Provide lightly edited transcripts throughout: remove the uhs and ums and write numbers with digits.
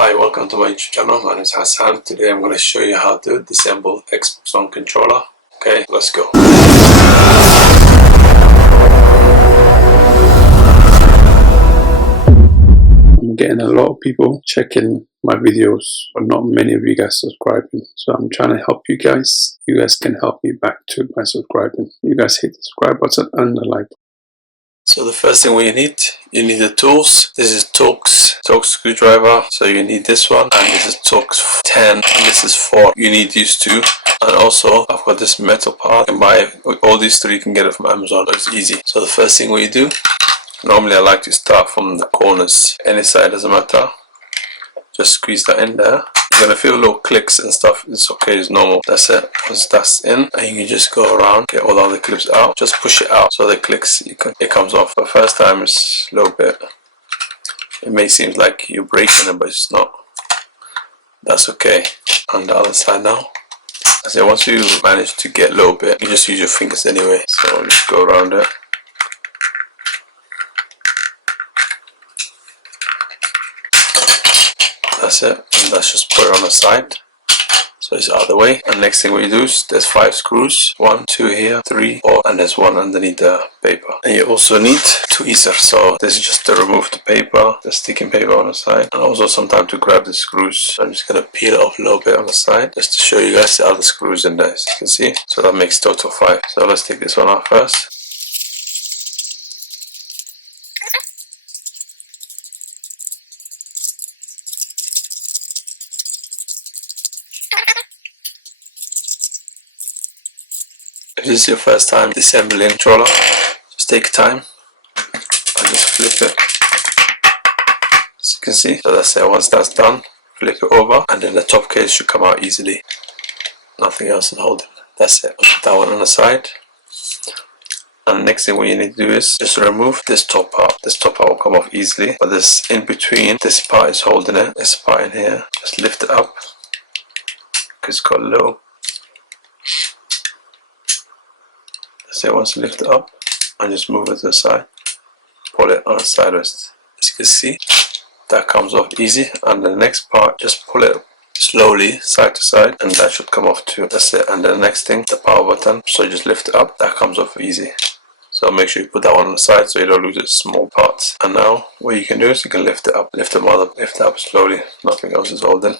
Hi, welcome to my YouTube channel. My name is Hassan. Today I'm going to show you how to disassemble Xbox One controller. Okay, let's go. I'm getting a lot of people checking my videos, but not many of you guys subscribing. So I'm trying to help you guys. You guys can help me back too by subscribing. You guys hit the subscribe button and the like. So the first thing you need the tools. This is Torx screwdriver. So you need this one, and this is Torx 10, and this is 4. You need these two. And also I've got this metal part. You can buy all these three, you can get it from Amazon. It's easy. So the first thing we do, normally I like to start from the corners. Any side doesn't matter. Just squeeze that in there. You're gonna feel little clicks and stuff. It's okay, it's normal. That's it. Once that's in, and you can just go around, get all the other clips out. Just push it out so the clicks, it comes off. The first time it's a little bit, it may seem like you're breaking it, but it's not. That's okay. On the other side now. I say once you manage to get a little bit, you just use your fingers anyway. So just go around it. That's it, and let's just put it on the side so it's out of the way. And next thing we do is there's 5 screws, 1, 2 here, 3, 4, and there's 1 underneath the paper. And you also need tweezers. So this is just to remove the paper, the sticking paper on the side, and also sometimes to grab the screws. I'm just gonna peel it off a little bit on the side just to show you guys the other screws in there, as you can see. So that makes total 5. So let's take this one off first. If this is your first time disassembling controller, just take time and just flip it, as you can see. So that's it. Once that's done, flip it over, and then the top case should come out easily. Nothing else is holding. That's it. Put that one on the side. And the next thing what you need to do is just remove this top part. This top part will come off easily, but this in between, this part is holding it. This part in here, just lift it up because it's got a little. So once you lift it up and just move it to the side, pull it on the sideways. As you can see, that comes off easy. And the next part, just pull it slowly side to side, and that should come off too. That's it. And then the next thing, the power button. So just lift it up, that comes off easy. So make sure you put that one on the side so you don't lose the small parts. And now what you can do is you can lift it up, lift it up slowly. Nothing else is holding.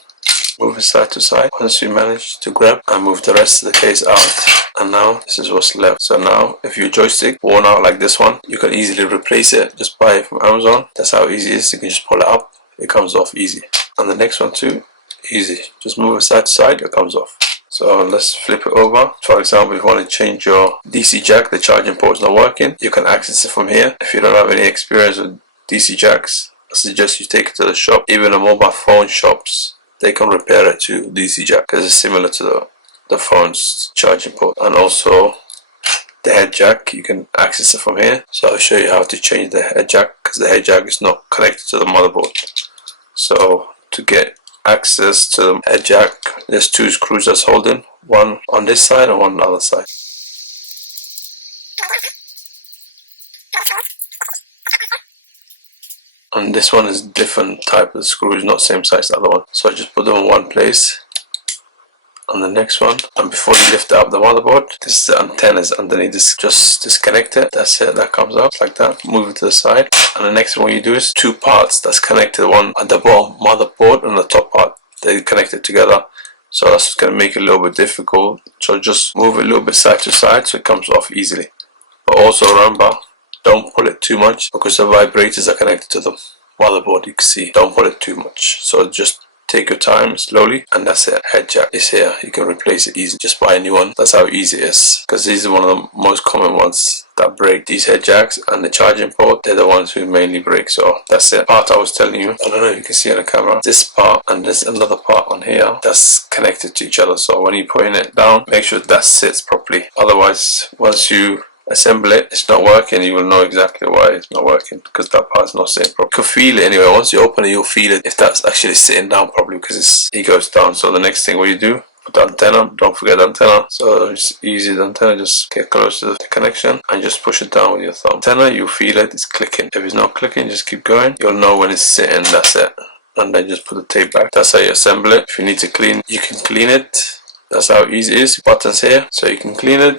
Move it side to side. Once you manage to grab and move the rest of the case out, and now this is what's left. So now if your joystick worn out like this one, you can easily replace it. Just buy it from Amazon. That's how easy it is. You can just pull it up, it comes off easy. And the next one too, easy. Just move it side to side, it comes off. So let's flip it over. For example, if you want to change your DC jack, the charging port is not working, you can access it from here. If you don't have any experience with DC jacks, I suggest you take it to the shop. Even the mobile phone shops, they can repair it to DC jack because it's similar to the phone's charging port. And also the head jack, you can access it from here. So I'll show you how to change the head jack because the head jack is not connected to the motherboard. So to get access to the head jack, there's 2 screws that's holding, one on this side and one on the other side. And this one is different type of screws, not same size as the other one. So I just put them in one place. On the next one, and before you lift up the motherboard, this is the antenna is underneath this. Just disconnect it. That's it. That comes out like that. Move it to the side. And the next one you do is 2 parts that's connected. One at the bottom motherboard and the top part. They connected together. So that's going to make it a little bit difficult. So just move it a little bit side to side so it comes off easily. But also remember, don't pull it too much because the vibrators are connected to the motherboard. You can see. Don't pull it too much. So just take your time slowly, and that's it. Head jack is here. You can replace it easily. Just buy a new one. That's how easy it is. Because these are one of the most common ones that break. These head jacks and the charging port, they're the ones who mainly break. So that's it. Part I was telling you, I don't know if you can see on the camera, this part and there's another part on here that's connected to each other. So when you're putting it down, make sure that sits properly. Otherwise, once you assemble it, it's not working, you will know exactly why it's not working, because that part's not sitting properly. You can feel it anyway. Once you open it, you'll feel it if that's actually sitting down properly, because it goes down. So the next thing what you do, put the antenna. Don't forget the antenna. So it's easy. The antenna, just get close to the connection and just push it down with your thumb. Antenna, you feel it, it's clicking. If it's not clicking, just keep going. You'll know when it's sitting. That's it. and then just put the tape back. That's how you assemble it. If you need to clean, you can clean it. That's how easy it is. Buttons here, so you can clean it.